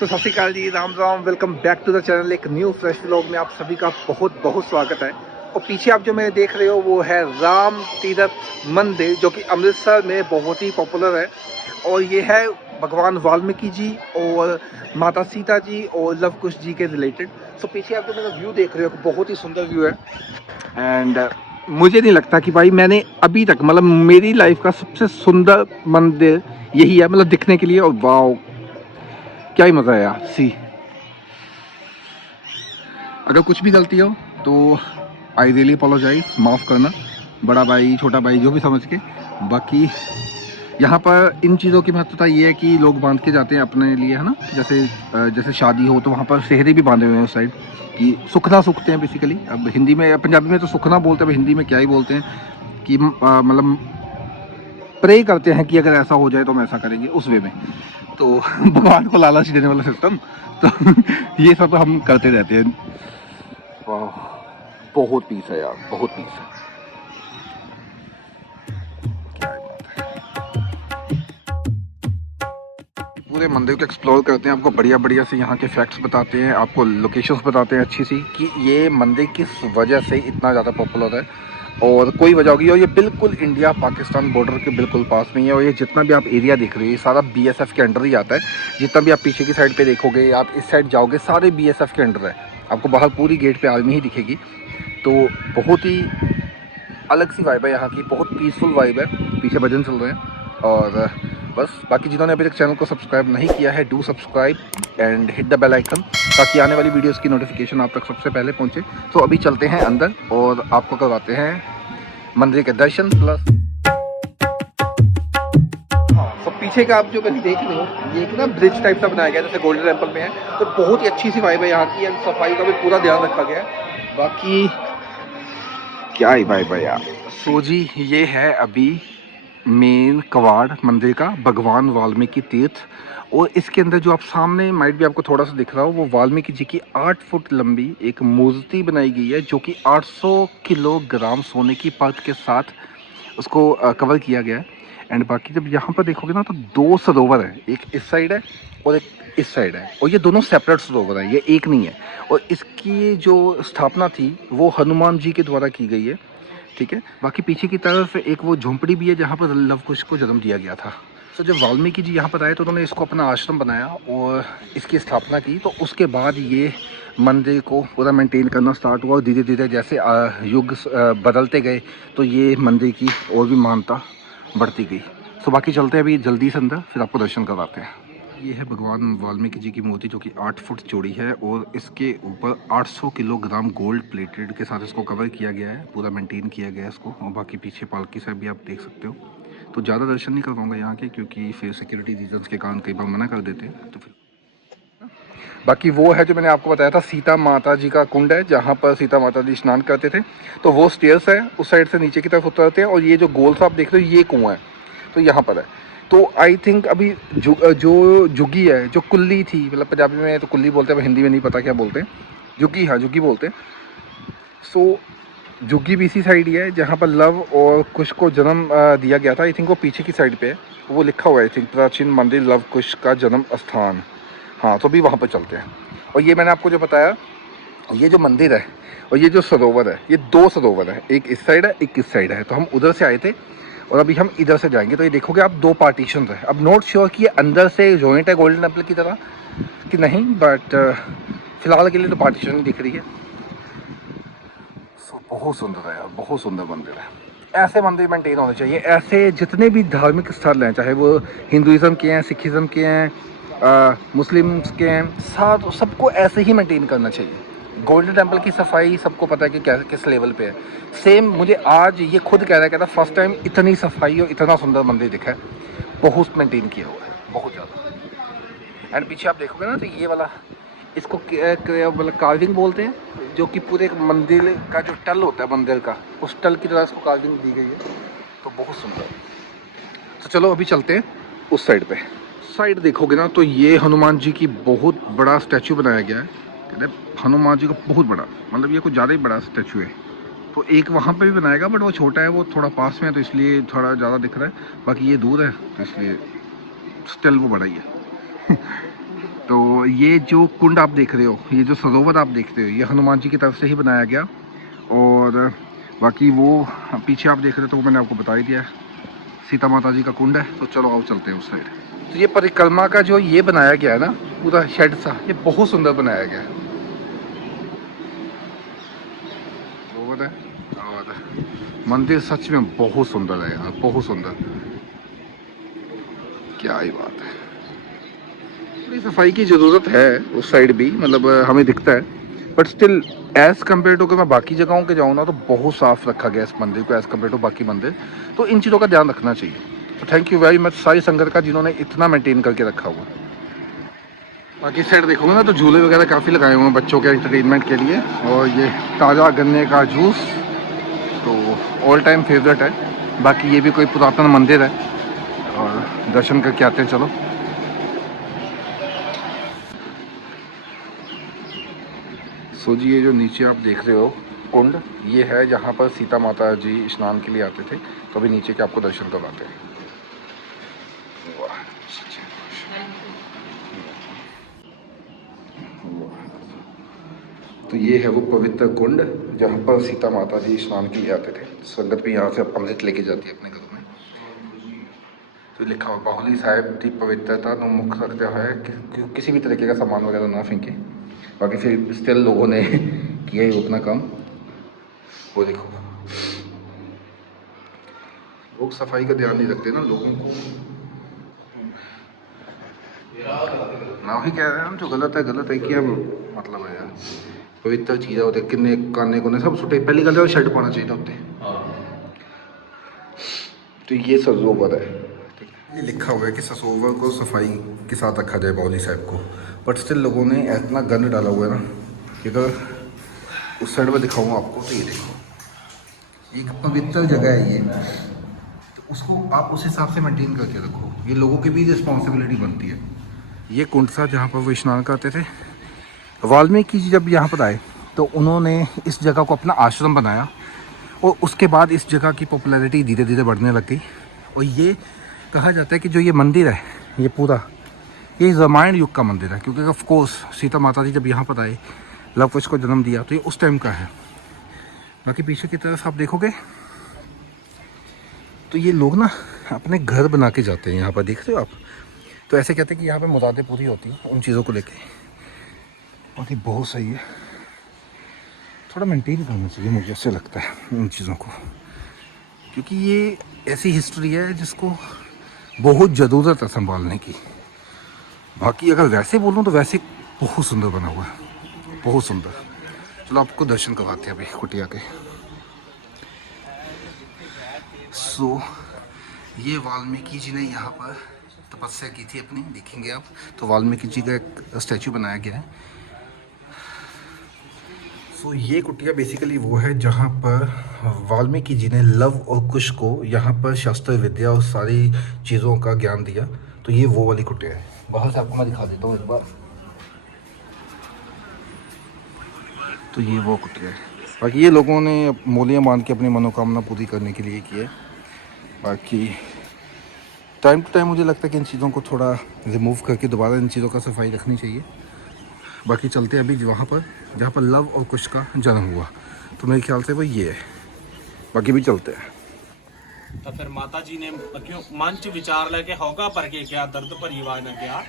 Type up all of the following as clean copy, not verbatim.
सत श्री अकाल जी, Ram Ram. Welcome back to the channel. एक न्यू फ्रेश व्लॉग में आप सभी का बहुत बहुत स्वागत है। और पीछे आप जो मेरे देख रहे हो वो है राम तीरथ मंदिर, जो कि अमृतसर में बहुत ही पॉपुलर है। और ये है भगवान वाल्मीकि जी और माता सीता जी और लव कुश जी के रिलेटेड। सो पीछे आप जो मेरा व्यू देख रहे हो बहुत ही सुंदर व्यू है। एंड मुझे नहीं लगता कि भाई मैंने अभी तक मतलब मेरी लाइफ का सबसे सुंदर मंदिर यही है, मतलब दिखने के लिए। और वाओ, क्या ही मज़ा है यार। सी, अगर कुछ भी गलती हो तो आई रियली अपोलोजाइज, माफ़ करना, बड़ा भाई छोटा भाई जो भी समझ के। बाकी यहाँ पर इन चीज़ों की महत्वता ये है कि लोग बांध के जाते हैं अपने लिए, है ना। जैसे शादी हो तो वहाँ पर सेहरे भी बांधे हुए हैं उस साइड, कि सुखना सूखते हैं बेसिकली। अब हिंदी में, पंजाबी में तो सुखना बोलते हैं, अब हिंदी में क्या ही बोलते हैं कि मतलब प्रे करते हैं कि अगर ऐसा हो जाए तो हम ऐसा करेंगे, उस वे में। तो भगवान को लालच देने वाला सिस्टम तो ये सब हम करते रहते हैं। वाह, बहुत पीस है यार, बहुत पीस है। पूरे मंदिर को एक्सप्लोर करते हैं, आपको बढ़िया बढ़िया से यहाँ के फैक्ट्स बताते हैं, आपको लोकेशंस बताते हैं अच्छी सी कि ये मंदिर किस वजह से इतना ज़्यादा पॉपुलर है। और कोई वजह होगी। और ये बिल्कुल इंडिया पाकिस्तान बॉर्डर के बिल्कुल पास में है। और ये जितना भी आप एरिया देख रहे हो ये सारा बीएसएफ के अंडर ही आता है। जितना भी आप पीछे की साइड पे देखोगे, आप इस साइड जाओगे, सारे बीएसएफ के अंडर है। आपको बाहर पूरी गेट पे आर्मी ही दिखेगी। तो बहुत ही अलग सी वाइब है यहाँ की, बहुत पीसफुल वाइब है। पीछे भजन चल रहे हैं। और बस, बाकी जिन्होंने अभी तक चैनल को सब्सक्राइब नहीं किया है, do subscribe and hit the bell icon, ताकि आने वाली वीडियोस की नोटिफिकेशन आप तक सबसे पहले पहुँचे। तो अभी चलते हैं अंदर और आपको करवाते हैं मंदिर के दर्शन प्लस। हाँ, तो पीछे का आप जो कहीं देख रहे हो ये एक ना ब्रिज टाइप का बनाया गया है, जैसे गोल्डन टेम्पल में है। तो बहुत ही अच्छी सी वाइब है यहाँ की, एंड सफाई का भी पूरा ध्यान रखा गया है। बाकी क्या ही वाइब है यार। सो जी, ये है अभी मेन कवाड़ मंदिर का, भगवान वाल्मीकि तीर्थ। और इसके अंदर जो आप सामने माइट भी आपको थोड़ा सा दिख रहा हो, वो वाल्मीकि जी की 8 फुट लंबी एक मूर्ति बनाई गई है, जो कि 800 किलोग्राम सोने की परत के साथ उसको कवर किया गया है। एंड बाकी जब यहाँ पर देखोगे ना तो 2 सरोवर है, एक इस साइड है और एक इस साइड है। और ये दोनों सेपरेट सरोवर है, ये एक नहीं है। और इसकी जो स्थापना थी वो हनुमान जी के द्वारा की गई है, ठीक है। बाकी पीछे की तरफ एक वो झोंपड़ी भी है जहाँ पर लव कुश को जन्म दिया गया था। तो जब वाल्मीकि जी यहाँ पर आए तो उन्होंने इसको अपना आश्रम बनाया और इसकी स्थापना की। तो उसके बाद ये मंदिर को पूरा मेंटेन करना स्टार्ट हुआ। और धीरे धीरे जैसे युग बदलते गए तो ये मंदिर की और भी मान्यता बढ़ती गई। सो बाकी चलते हैं अभी जल्दी से अंदर, फिर आपको दर्शन करवाते हैं। ये है भगवान वाल्मीकि जी की मूर्ति, जो कि 8 फुट चौड़ी है और इसके ऊपर 800 किलोग्राम गोल्ड प्लेटेड के साथ इसको कवर किया गया है, पूरा मेंटेन किया गया है इसको। और बाकी पीछे पालकी साहब भी आप देख सकते हो। तो ज़्यादा दर्शन नहीं कर पाऊँगा यहाँ के, क्योंकि फिर सिक्योरिटी रीजंस के कारण कई बार मना कर देते हैं। तो फिर बाकी वो है जो मैंने आपको बताया था, सीता माता जी का कुंड है, जहाँ पर सीता माता जी स्नान करते थे। तो वो स्टेयर्स है, उस साइड से नीचे की तरफ उतरते हैं। और ये जो गोल सा आप देख रहे हो ये कुआं है, तो यहाँ पर है। तो आई थिंक अभी जो जुगी है, जो कुल्ली थी, मतलब पंजाबी में तो कुल्ली बोलते हैं, हिंदी में नहीं पता क्या बोलते हैं, जुगी, हाँ जुगी बोलते हैं। सो जुगी भी इसी साइड ही है जहाँ पर लव और कुश को जन्म दिया गया था। आई थिंक वो पीछे की साइड पे है, वो लिखा हुआ है आई थिंक, प्राचीन मंदिर लव कुश का जन्म स्थान। हाँ, तो भी वहाँ पर चलते हैं। और ये मैंने आपको जो बताया, ये जो मंदिर है और ये जो सरोवर है, ये 2 सरोवर है, एक इस साइड है एक इस साइड है। तो हम उधर से आए थे और अभी हम इधर से जाएंगे। तो ये देखोगे आप 2 पार्टीशन है। अब नॉट श्योर कि ये अंदर से जॉइंट है गोल्डन टेम्पल की तरह कि नहीं, बट फिलहाल के लिए तो पार्टीशन दिख रही है। बहुत सुंदर है यार, बहुत सुंदर मंदिर है। ऐसे मंदिर मेंटेन होने चाहिए। ऐसे जितने भी धार्मिक स्थल हैं, चाहे वो हिंदुज़म के हैं, सिखिज़म के हैं, मुस्लिम्स के हैं, सबको ऐसे ही मेंटेन करना चाहिए। गोल्डन टेम्पल की सफाई सबको पता है कि क्या किस लेवल पे है। सेम मुझे आज ये खुद कह रहा है, कहता फर्स्ट टाइम इतनी सफाई और इतना सुंदर मंदिर दिखा है। बहुत मेंटेन किया हुआ है, बहुत ज़्यादा। एंड पीछे आप देखोगे ना तो ये वाला, इसको मतलब कार्विंग बोलते हैं, जो कि पूरे मंदिर का जो टल होता है मंदिर का, उस टल की तरह इसको कार्विंग दी गई है। तो बहुत सुंदर। तो चलो अभी चलते हैं उस साइड पे। साइड देखोगे ना तो ये हनुमान जी की बहुत बड़ा स्टैचू बनाया गया है। कहते हैं हनुमान जी का बहुत बड़ा, मतलब ये कुछ ज़्यादा ही बड़ा स्टैचू है। तो एक वहाँ पे भी बनाएगा, बट वो छोटा है, वो थोड़ा पास में है तो इसलिए थोड़ा ज़्यादा दिख रहा है। बाकी ये दूर है तो इसलिए स्टिल वो बड़ा ही है। तो ये जो कुंड आप देख रहे हो, ये जो सरोवर आप देख रहे हो, ये हनुमान जी की तरफ से ही बनाया गया। और बाकी वो पीछे आप देख रहे हो तो वो मैंने आपको बता ही दिया, सीता माता जी का कुंड है। तो चलो आओ चलते हैं उस साइड। तो ये परिक्रमा का जो ये बनाया गया है ना, पूरा शेड सा, ये बहुत सुंदर बनाया गया है। और मंदिर सच में बहुत सुंदर है यार, बहुत सुंदर, क्या ही बात है। थोड़ी सफाई की ज़रूरत है उस साइड भी, मतलब हमें दिखता है, but still as compare to, अगर मैं बाकी जगहों के जाऊँ ना तो बहुत साफ़ रखा गया इस मंदिर को एज़ कम्पेयर टू बाकी मंदिर। तो इन चीज़ों का ध्यान रखना चाहिए। तो थैंक यू वेरी मच सारी संगत का जिन्होंने इतना मेंटेन करके रखा हुआ। बाकी साइड देखोगे ना तो झूले वगैरह काफ़ी लगाए हुए हैं बच्चों के एंटरटेनमेंट के लिए। और ये ताज़ा गन्ने का जूस तो ऑल टाइम फेवरेट है। बाकी ये भी कोई पुरातन मंदिर है और दर्शन करके आते हैं चलो। सो जी, ये जो नीचे आप देख रहे हो कुंड, ये है जहाँ पर सीता माता जी स्नान के लिए आते थे। तो अभी नीचे के आपको दर्शन करवाते हैं। वाह, तो ये है वो पवित्र कुंड जहाँ पर सीता माता जी स्नान के लिए आते थे। संगत भी यहाँ से अमृत लेके जाती है अपने घरों में। तो लिखा हुआ बाहुली साहिब की पवित्रता तो मुख्य रखता है कि किसी भी तरीके का सामान वगैरह ना फेंके। बाकी फिर स्टिल लोगों ने किया ही अपना काम। वो देखो, लोग सफाई का ध्यान नहीं रखते ना, लोगों को ना ही कह रहे हैं हम, जो गलत है कि अब मतलब है यार, पवित्र चीज़ें होते किन्ने काने कोने सब सुटे। पहली गल तो शर्ट पाना चाहिए होते। तो ये सरोवर है, ये लिखा हुआ है कि सरोवर को सफाई के साथ रखा जाए बाउली साहब को। बट स्टिल लोगों ने इतना गंद डाला हुआ है ना कि अगर उस साइड में दिखाऊँ आपको तो ये देखो, एक पवित्र जगह है ये, तो उसको आप उस हिसाब से मेंटेन करके रखो। ये लोगों की भी रिस्पॉन्सिबिलिटी बनती है। ये कुंड सा जहाँ पर वो स्नान करते थे, वाल्मीकि जी जब यहाँ पर आए तो उन्होंने इस जगह को अपना आश्रम बनाया। और उसके बाद इस जगह की पॉपुलैरिटी धीरे धीरे बढ़ने लग गई। और ये कहा जाता है कि जो ये मंदिर है ये पूरा, ये रामायण युग का मंदिर है। क्योंकि ऑफ कोर्स सीता माता जी जब यहाँ पर आए, लव कुश को जन्म दिया, तो ये उस टाइम का है। बाकी पीछे की तरफ आप देखोगे तो ये लोग ना अपने घर बना के जाते हैं यहाँ पर, देख रहे हो आप। तो ऐसे कहते हैं कि यहाँ पे मुरादें पूरी होती हैं उन चीज़ों को लेके। और ये बहुत सही है, थोड़ा मेंटेन करना चाहिए मुझे ऐसे लगता है इन चीज़ों को, क्योंकि ये ऐसी हिस्ट्री है जिसको बहुत ज़रूरत है संभालने की। बाकी अगर वैसे बोलूँ तो वैसे बहुत सुंदर बना हुआ है, बहुत सुंदर। चलो आपको दर्शन करवाते हैं अभी कुटिया के। सो ये वाल्मीकि जी ने यहाँ पर तपस्या की थी अपनी, देखेंगे आप। तो वाल्मीकि जी का एक स्टैचू बनाया गया है। सो ये कुटिया बेसिकली वो है जहाँ पर वाल्मीकि जी ने लव और कुश को यहाँ पर शास्त्र विद्या और सारी चीज़ों का ज्ञान दिया। तो ये वो वाली कुटिया है। बाहर से आपको मैं दिखा देता हूँ एक बार। तो ये वो कुटिया है। बाकी ये लोगों ने मूलियाँ बांध के अपनी मनोकामना पूरी करने के लिए किया है। बाकी टाइम टू टाइम मुझे लगता है कि इन चीज़ों को थोड़ा रिमूव करके दोबारा इन चीज़ों का सफाई रखनी चाहिए। बाकी चलते हैं अभी वहाँ पर जहाँ पर लव और कुश का जन्म हुआ। तो मेरे ख्याल से वो ये है। बाकी भी चलते हैं। तो फिर माता जी ने क्यों मन च विचार लेके होगा भर के क्या दर्द भरी आवाज ने कहा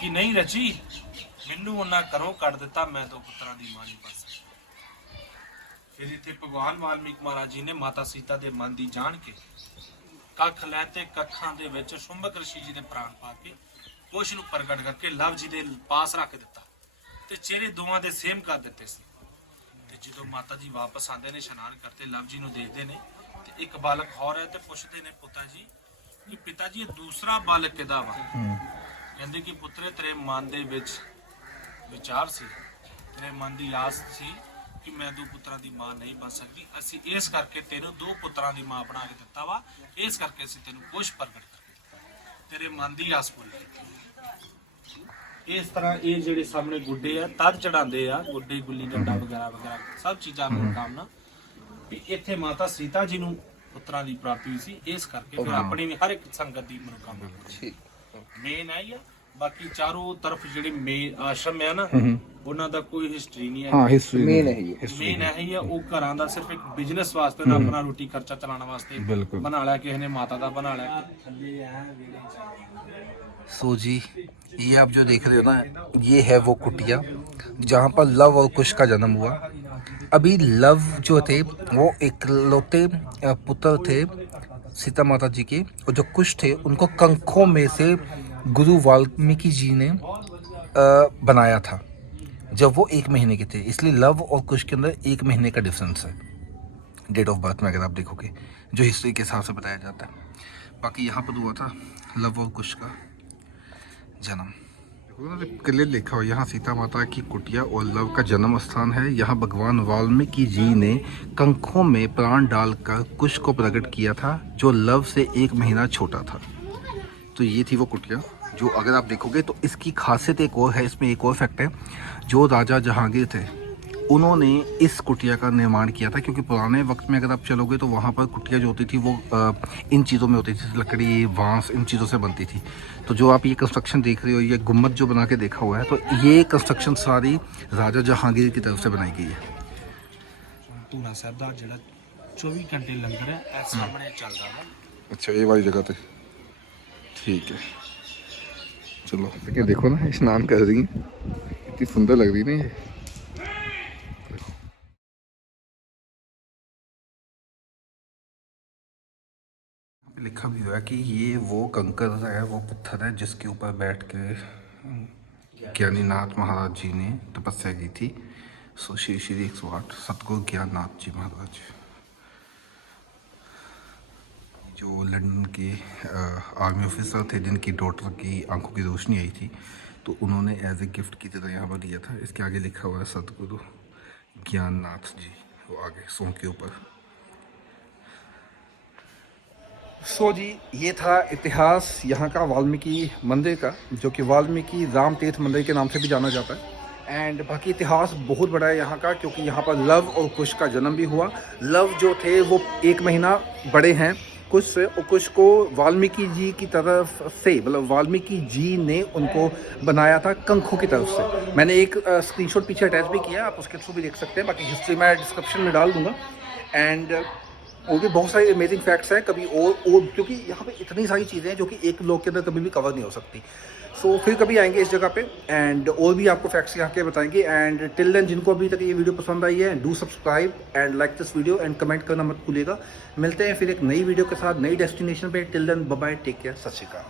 कि नहीं रची मैनू उन्ना करो कट दिता, मैं तो पुत्रा दी मां नहीं बन सकती। फिर इतने भगवान वाल्मीकि महाराज जी ने माता सीता दे मन दी जान के कख लैते कखां दे विच शुंभक ऋषि जी दे प्राण पा के कुश नूं प्रगट करके लव जी दे पास रख दिता ते चेहरे दोवां दे सेम कर दिते सी। ते जदों माता जी वापस आंदे ने इशनान करते लव जी नूं देखदे ने ते एक बालक होर है ते पुछदे ने पुत्ता जी कि पिता जी दूसरा बालक किहदा वा। कहंदे कि पुत्रे तेरे मन दे विच विचार सी, तेरे मन दी आस सी कि मैं दो पुत्रां दी मां नहीं बन सकती, असीं इस करके तेनों दो पुत्रां दी मां बना के दित्ता वा, इस करके असीं तेनों कुछ प्रगट करके तेरे मन दी आस पूरी कीती। इस तरह ये जेडे सामने गुड्डे आ तद चढ़ाते आ, गुड्डे गुल्ली डंडा वगैरह वगैरह सब चीज़ां मनोकामना भी इत्थे माता सीता जी नूं पुत्रां दी प्राप्ति हुई सी, इस करके फिर अपनी हर एक संगत दी मनोकामना मेन आई है। ਬਾਕੀ ਚਾਰੋਂ ਤਰਫ ਜਿਹੜੇ ਮੇਨ ਆਸ਼ਰਮ ਹੈ ਨਾ ਉਹਨਾਂ ਦਾ ਕੋਈ ਹਿਸਟਰੀ ਨਹੀਂ ਹੈ। हाँ हिस्ट्री मेन है ये ਮੇਨ ਇਹ ਹੀ ਆ, ਉਹ ਘਰਾਂ ਦਾ ਸਿਰਫ ਇੱਕ ਬਿਜ਼ਨਸ ਵਾਸਤੇ ਨਾ ਆਪਣਾ ਰੋਟੀ ਖਰਚਾ ਚਲਾਉਣ ਵਾਸਤੇ ਬਿਲਕੁਲ। ਬਣਾ ਲਿਆ, ਕਿਸੇ ਨੇ ਮਾਤਾ ਦਾ ਬਣਾ ਲਿਆ। सो जी ये आप जो देख रहे हो ना, ये है वो कुटिया जहाँ पर लव और कुश का जन्म हुआ। अभी लव जो थे वो इकलौते पुत्र थे सीता माता जी के, और जो कुश थे उनको कंखों में से गुरु वाल्मीकि जी ने बनाया था जब वो 1 महीने के थे। इसलिए लव और कुश के अंदर 1 महीने का डिफरेंस है डेट ऑफ बर्थ में, अगर आप देखोगे जो हिस्ट्री के हिसाब से बताया जाता है। बाकी यहाँ पर हुआ था लव और कुश का जन्म। क्लियर लिखा हो यहाँ सीता माता की कुटिया और लव का जन्म स्थान है। यहाँ भगवान वाल्मीकि जी ने कंखों में प्राण डालकर कुश को प्रकट किया था जो लव से 1 महीना छोटा था। तो ये थी वो कुटिया जो अगर आप देखोगे तो इसकी खासियत एक और है, इसमें एक और फैक्ट है। जो राजा जहांगीर थे उन्होंने इस कुटिया का निर्माण किया था, क्योंकि पुराने वक्त में अगर आप चलोगे तो वहाँ पर कुटिया जो होती थी वो इन चीज़ों में होती थी, लकड़ी बांस इन चीज़ों से बनती थी। तो जो आप ये कंस्ट्रक्शन देख रहे हो, ये गुम्बद जो बना के देखा हुआ है, तो ये कंस्ट्रक्शन सारी राजा जहांगीर की तरफ से बनाई गई है। ਧੂਣਾ ਸਾਹਿਬ ਦਾ ਜਿਹੜਾ 24 ਘੰਟੇ ਲੰਗਰ ਹੈ ਇਸ ਸਾਹਮਣੇ ਚੱਲਦਾ ਵਾ। अच्छा ये वाली जगह पे ठीक है। चलो लेकिन देखो ना स्नान कर रही है, इतनी सुंदर लग रही है ना ये। लिखा भी हुआ है कि ये वो कंकर है, वो पत्थर है जिसके ऊपर बैठ के ज्ञानीनाथ महाराज जी ने तपस्या की थी। सो श्री श्री 108 सतगुरु ज्ञाननाथ जी महाराज, जो लंदन के आर्मी ऑफिसर थे जिनकी डॉटर की आंखों की रोशनी आई थी, तो उन्होंने एज ए गिफ्ट की तरह यहाँ पर दिया था। इसके आगे लिखा हुआ है सतगुरु ज्ञाननाथ जी, वो आगे सोम के ऊपर। सो जी ये था इतिहास यहाँ का वाल्मीकि मंदिर का, जो कि वाल्मीकि राम तीर्थ मंदिर के नाम से भी जाना जाता है। एंड बाकी इतिहास बहुत बड़ा है यहाँ का, क्योंकि यहाँ पर लव और कुश का जन्म भी हुआ। लव जो थे वो 1 महीना बड़े हैं कुश से, और कुश को वाल्मीकि जी की तरफ से, मतलब वाल्मीकि जी ने उनको बनाया था कंखों की तरफ से। मैंने एक स्क्रीनशॉट पीछे अटैच भी किया, आप उसके थ्रू भी देख सकते हैं। बाकी हिस्ट्री मैं डिस्क्रिप्शन में डाल दूँगा। एंड और भी बहुत सारे अमेजिंग फैक्ट्स हैं कभी और क्योंकि यहाँ पे इतनी सारी चीज़ें हैं जो कि एक लोग के अंदर कभी भी कवर नहीं हो सकती। सो फिर कभी आएंगे इस जगह पे एंड और भी आपको फैक्ट्स यहाँ के बताएंगे। एंड टिल देन जिनको अभी तक ये वीडियो पसंद आई है, do subscribe and like this video and comment करना मत भूलिएगा। मिलते हैं फिर एक नई वीडियो के साथ नई डेस्टिनेशन पे। Till then bye bye, take care, Sat Shri अकाल।